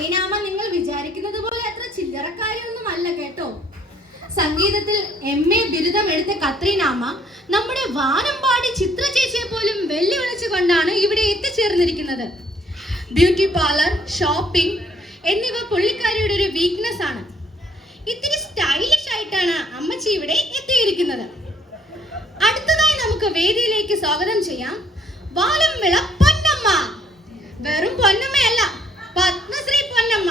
കത്രീനാമ്മ നിങ്ങൾ വിചാരിക്കുന്നത് പോലെ അത്ര ചില്ലറക്കാരിയൊന്നും അല്ല കേട്ടോ. സംഗീതത്തിൽ MA ബിരുദം എടുത്ത കത്രീനാമ്മ നമ്മുടെ വാനമ്പാടി ചിത്ര ചേച്ചിയെ പോലും വെല്ലുവിളിച്ചുകൊണ്ടാണ് ഇവിടെ എത്തിച്ചേർന്നിരിക്കുന്നത്. ബ്യൂട്ടി പാർലർ, ഷോപ്പിംഗ് എന്നിവ പുള്ളിക്കാരിയുടെ ഒരു വീക്ക്നെസ് ആണ്. ഇത്തിരി സ്റ്റൈലിഷ് ആയിട്ടാണ് അമ്മച്ചി ഇവിടെ എത്തിയിരിക്കുന്നത്. അടുത്തതായി നമുക്ക് വേദിയിലേക്ക് സ്വാഗതം ചെയ്യാം വാലംവിള പൊന്നമ്മ. വെറും പൊന്നമ്മയല്ല, പത്മശ്രീ പൊന്നമ്മ.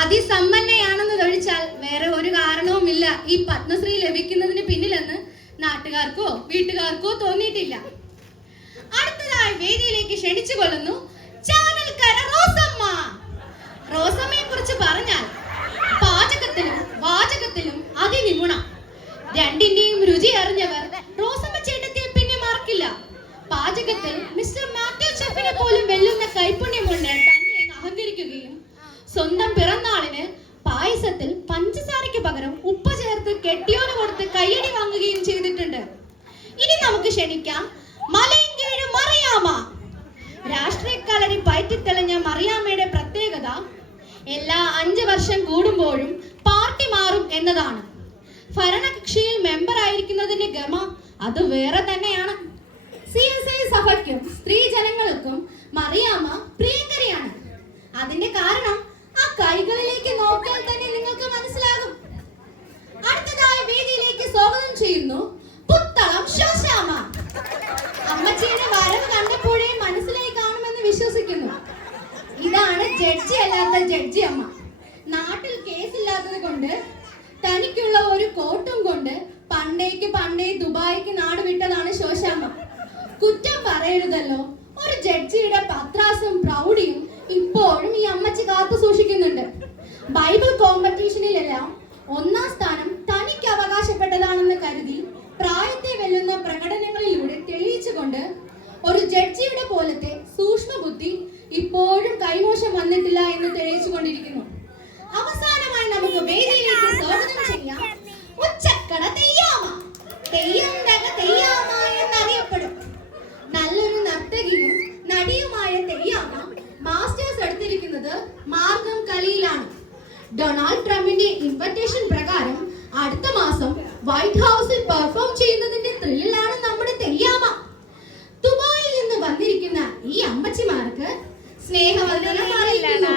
അതിസമ്പന്നയാണെന്ന് ഒഴിച്ചാൽ വേറെ ഒരു കാരണവുമില്ല ഈ പത്മശ്രീ ലഭിക്കുന്നതിന് പിന്നിലെന്ന് നാട്ടുകാർക്കോ വീട്ടുകാർക്കോ തോന്നിയിട്ടില്ല. അടുത്തതായി വേദിയിലേക്ക് ക്ഷണിച്ചു കൊള്ളുന്നു ചാനൽക്കര റോസമ്മ. റോസമ്മയെ കുറിച്ച് പറഞ്ഞാൽ പാചകത്തിലും വാചകത്തിലും അതിനിപുണ. രണ്ടിന്റെയും രുചി അറിഞ്ഞവർ റോസമ്മ ചേട്ടത്തിയെ പിന്നെ മറക്കില്ല. പാചകത്തിൽ മിസ്റ്റർ മാത്യു ചെഫിനെ പോലും വെല്ലുന്ന കൈപുണ്യമുണ്ട് തന്നെ അഹങ്കരിക്കുകയും സ്വന്തം പിറന്നാളിന് പായസത്തിൽ പഞ്ചസാരയ്ക്ക് പകരം ഉപ്പ് ചേർത്ത് കെട്ടിയോന് കൊടുത്ത് കയ്യടി വാങ്ങുകയും ചെയ്തിട്ടുണ്ട്. ഇനി നമുക്ക് ക്ഷണിക്കാം മലയങ്കീഴ് മറിയാമ്മ. രാഷ്ട്രീയക്കാലരി പയറ്റിത്തെളിഞ്ഞ മറിയാമ്മയുടെ പ്രത്യേകത എല്ലാ 5 വർഷം കൂടുമ്പോഴും പാർട്ടി മാറും എന്നതാണ്. ഭരണകക്ഷിയിൽ മെമ്പർ ആയിരിക്കുന്നതിന്റെ ഗമ അത് വേറെ തന്നെയാണ്. CSI സഭയ്ക്കും സ്ത്രീ ജനങ്ങൾക്കും മറിയാമ്മ പ്രിയങ്കരിയാണ്. അതിന്റെ കാരണം ആ കൈകളിലേക്ക് നോക്കിയാൽ തന്നെ നിങ്ങൾക്ക് മനസ്സിലാകും. അടുത്തതായി വേദിയിലേക്ക് സ്വാഗതം ചെയ്യുന്നു പുത്തളം ശോശാമ്മ. അമ്മച്ചിയുടെ വരവ് കണ്ടപ്പോഴേ മനസ്സിലായി കാണുമെന്ന് വിശ്വസിക്കുന്നു. ഇതാണ് ജഡ്ജി അല്ലാത്ത ജഡ്ജി അമ്മ. നാട്ടിൽ കേസില്ലാത്തത് കൊണ്ട് തനിക്കുള്ള ഒരു കോട്ടും കൊണ്ട് പണ്ടേ ദുബായിക്ക് നാട് വിട്ടതാണ് ശോശാമ്മ. കുറ്റം പറയരുതല്ലോ, ഒരു ജഡ്ജിയുടെ പത്രാസും പ്രൗഢിയും ഇപ്പോഴും ഈ അമ്മച്ചി കാത്തു സൂക്ഷിക്കുന്നുണ്ട്. ബൈബിൾ കോമ്പറ്റീഷനിലെല്ലാം 1ാം സ്ഥാനം തനിക്ക് അവകാശപ്പെട്ടതാണെന്ന് കരുതി പ്രായത്തെ വെല്ലുന്ന പ്രകടനങ്ങളിലൂടെ തെളിയിച്ചുകൊണ്ട് ഒരു ജഡ്ജിയുടെ പോലത്തെ സൂക്ഷ്മ ബുദ്ധി ഇപ്പോഴും കൈമോശം വന്നിട്ടില്ല എന്ന് തെളിയിച്ചുകൊണ്ടിരിക്കുന്നു. അവസാനമായി നമുക്ക് വേദിയിലേക്ക് സ്വാഗതം ചെയ്യാം ഉച്ചക്കട തെയ്യാമ. തെയ്യം രംഗ തെയ്യാമ എന്നറിയപ്പെടും. നല്ലൊരു നർത്തകിയും നടിയുമായ തെയ്യാമ മാസ്റ്റേഴ്സ് എടുത്തിരിക്കുന്നത് മാർഗം കളിയിലാണ്. ഡൊണാൾഡ് ട്രംപിന്റെ ഇൻവിറ്റേഷൻ പ്രകാരം അടുത്ത മാസം വൈറ്റ് ഹൗസിൽ പെർഫോം ചെയ്യുന്നതിന്റെ ത്രില്ലിലാണ് നമ്മുടെ തെയ്യാമ. ദുബായിൽ നിന്ന് വന്നിരിക്കുന്ന ഈ അമ്മച്ചിമാർക്ക് സ്നേഹവന്ദനം അറിയിക്കുന്നു.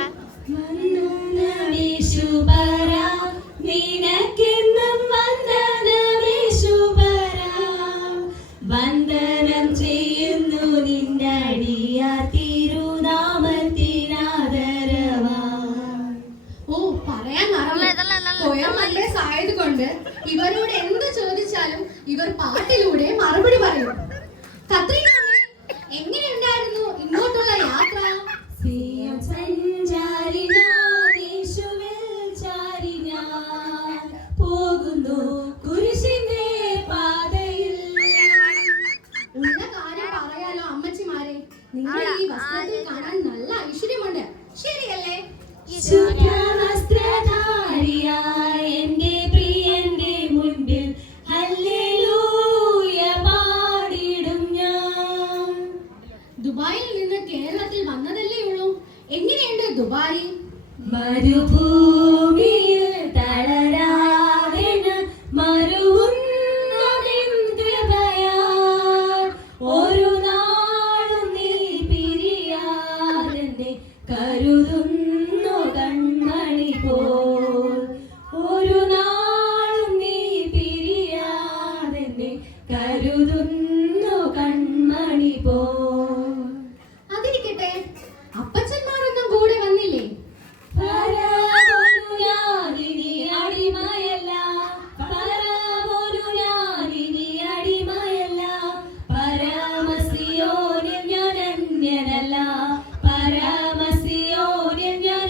വന്ദനം ചെയ്യുന്നു നിന്നടിയ തിരുനാമത്തിനാദരവാ. ഓ, പറയാൻ ആയതുകൊണ്ട് ഇവരോട് എന്ത് ചോദിച്ചാലും ഇവർ പാട്ടിലൂടെ മറുപടി പറയും. കത്രീന, എങ്ങനെയുണ്ടായിരുന്നു ഇങ്ങോട്ടുള്ള യാത്ര? പോകുന്നു കുരിശിന്റെ പാതയിൽ. ഉള്ള കാര്യം പറയാലോ അമ്മച്ചിമാരെ, നിങ്ങൾ ഈ വസ്ത്രത്തിൽ കാണാൻ നല്ല ഐശ്വര്യമുണ്ട്, ശരിയല്ലേ? എന്റെ പ്രിയന്റെ മുൻപിൽ ഹല്ലേലൂയ പാടിടും ഞാൻ. ദുബായിൽ നിന്ന് കേരളത്തിൽ വന്നതല്ലേ ഉള്ളൂ, എങ്ങനെയുണ്ട് ദുബായ്? മരുഭൂമിയിൽ തളരാതെന മരുവുന്നതിൻ കൃപയാൽ ഒരു നാളും നീ പിരിയാതെ കരുതുന്നു കൺമണി പോൽ. ഒരു നാളും നീ പിരിയാതെ കരുതുന്നു കൺമണി പോൽ. അതിരിക്കട്ടെ, അപ്പച്ചന്മാരൊന്നും കൂടെ വന്നില്ലേ? പരമസിയോനിൽ ഞാൻ അന്യനല്ല, പരമസിയോനിൽ ഞാൻ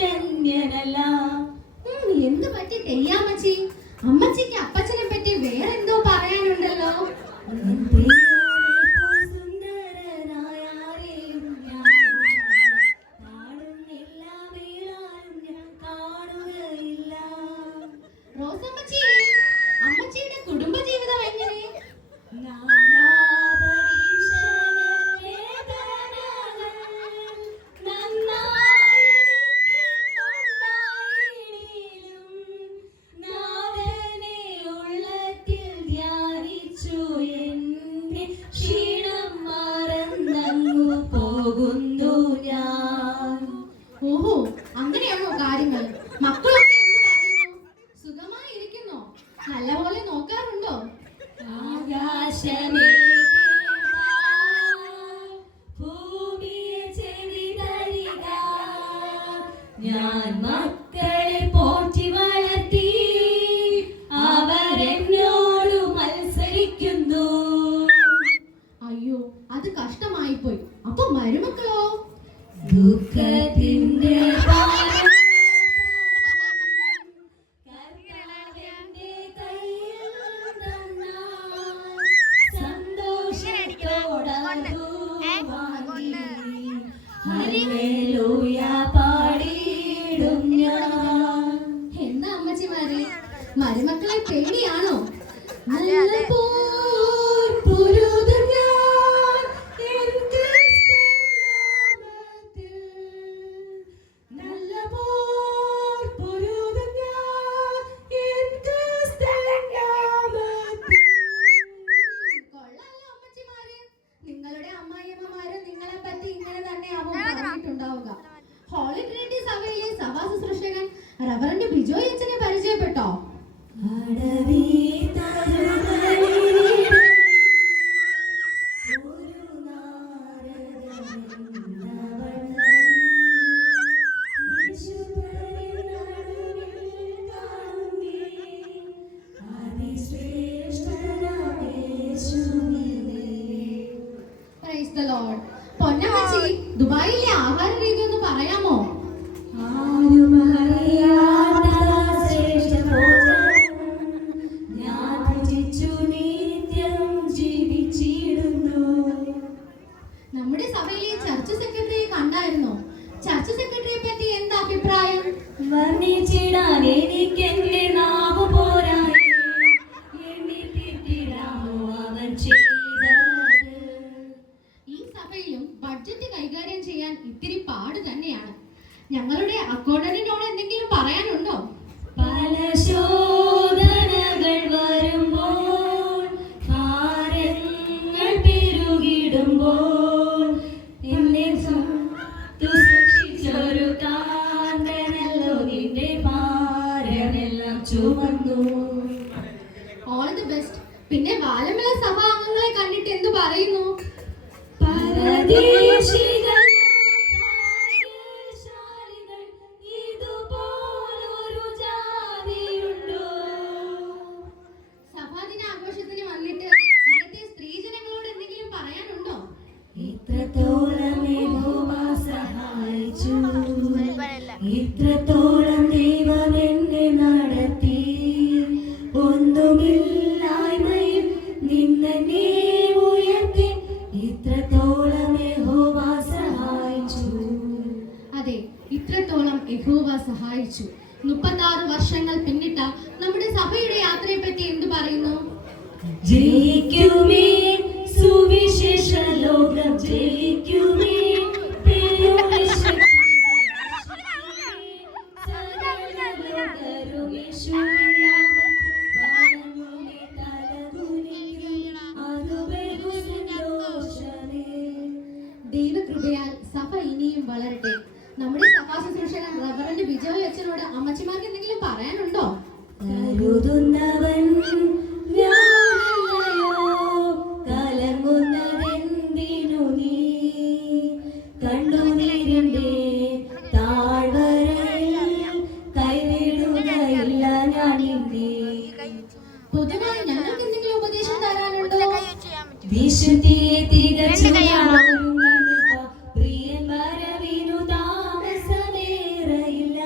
ഞാൻ മക്കളെ പോറ്റി വളർത്തി, അവരെന്നോട് മത്സരിക്കുന്നു. അയ്യോ, അത് കഷ്ടമായി പോയി. അപ്പൊ മരുമക്കളോ? ദുഃഖത്തിന്റെ ഭാരം കർത്താവിന്റെ കയ്യിൽ തന്നാൽ സന്തോഷത്തോടതു വാങ്ങി ഹല്ലേലൂയ പാടിയിടും ഞാൻ. എന്താ അമ്മച്ചിമാരെ, മരുമക്കളെ പേടിയാണോ? നല്ല പോർ പൊരുതും ഞാൻ എൻ ക്രിസ്തുനാമത്തിൽ. നല്ല പോർ പൊരുതും ഞാൻ എൻ ക്രിസ്തുനാമത്തിൽ. കൊള്ളാലോ അമ്മച്ചിമാരെ, നിങ്ങളുടെ അമ്മായിയമ്മമാര് നിങ്ങളെ പറ്റി ഇങ്ങനെ തന്നെയാവും പറഞ്ഞിട്ടുണ്ടാവുക. ഹോളി ട്രിനിറ്റി സഭയിലെ സഭാ ശുശ്രൂഷകൻ റവറന്റ് ബിജോയ് അച്ഛനെ പരിചയപ്പെട്ടോ? Praise the Lord. പൊന്നമ്മച്ചി, ദുബായിലെ ആഹാര രീതി ഒന്ന് പറയാമോ? നമ്മുടെ സഭയിലെ ചർച്ച് സെക്രട്ടറിയെ കണ്ടായിരുന്നോ? ചർച്ച് സെക്രട്ടറിയെ പറ്റി എന്താ അഭിപ്രായം? വർണ്ണിച്ചിടാൻ എനിക്കെന്റെ നാവ് പോരായി, എണ്ണിത്തിട്ടിടാമോ അവൻ ചെയ്തത്. ഈ സഭയിലും ബഡ്ജറ്റ് കൈകാര്യം ചെയ്യാൻ ഇത്തിരി പാട് തന്നെയാണ്. ഞങ്ങളുടെ അക്കൗണ്ടന്റിനോട് എന്തെങ്കിലും പറയാനുണ്ടോ? പല ശോധനകൾ വരുമ്പോൾ, ഭാരങ്ങൾ പെരുകിടുമ്പോൾ, എന്നെ സൂക്ഷിച്ചൊരു കാന്തനല്ലോ നിന്റെ ഭാരമെല്ലാം ചുമന്നു. All the best. പിന്നെ വാലമല സഭാ അംഗങ്ങളെ കണ്ടിട്ട് എന്തു പറയുന്നു? പരദേശികൾ ഭാഗ്യശാലികൾ, ഇതുപോലൊരു ജാതിയുണ്ടോ? സഭാദിന ആഘോഷത്തിന് വന്നിട്ട് ഇവിടുത്തെ സ്ത്രീജനങ്ങളോട് എന്തെങ്കിലും പറയാനുണ്ടോ? ഇത്രത്തോളം യഹോവ സഹായിച്ചു, ഇത്രത്തോളം ദൈവം എന്നെ നടത്തി, ഒന്നുമില്ലായ്മയിൽ നിന്നെ ഉയർത്തി, ഇത്രത്തോളം യഹോവ സഹായിച്ചു. അതെ, ഇത്രത്തോളം യഹോവ സഹായിച്ചു. 36 വർഷങ്ങൾ പിന്നിട്ട നമ്മുടെ സഭയുടെ യാത്രയെ പറ്റി എന്തു പറയുന്നു? ജയിക്കുമേ സുവിശേഷ ലോകം, ജയിക്കുമേ പേരുടെ ശക്തി. സകലലോകരും യേശുവിൻ നാമത്തിൽ വണങ്ങുമേ, തലകുനിക്കും, അതു ബഹുസന്തോഷമേ. ദൈവകൃപയാൽ സഭ ഇനിയും വളരട്ടെ. നമ്മുടെ സഭാ ശുശ്രൂഷകൻ റവറന്റ് ബിജോയ് അച്ഛനോട് അമ്മച്ചിമാർക്ക് എന്തെങ്കിലും പറയാനുണ്ടോ? കരുതുന്നവൻ ഞാനല്ലയോ, കലങ്ങുന്നതെന്തിനു നീ? കണ്ണുനീരിന്റെ താഴ്വരയിൽ കൈവിടുകയില്ല ഞാൻ നിന്നെ. പൊതുവായി ഞങ്ങൾക്ക് എന്തെങ്കിലും ഉപദേശം തരാനുണ്ടോ? വിശുദ്ധിയെ തികച്ചു പ്രിയൻ വരവിനു താമസമേറയില്ല.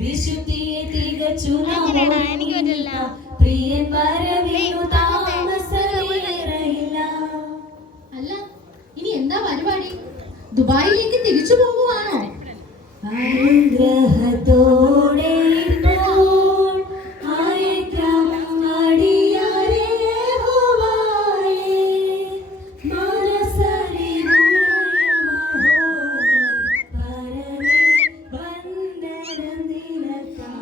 വിശുദ്ധിയെ തികച്ചു പ്രിയൻ വരവിനു താമസമേറയില്ല. അല്ല, ഇനി എന്താ പരിപാടി? ദുബായിലേക്ക് തിരിച്ചു പോകുവാണോ? അനുഗ്രഹത്തോടെ ഇപ്പോൾ അയക്കാം അടിയാരെ യഹോവയെ. മനസ്സറിവുള്ള മഹോന്നത പരമേ വന്ദനം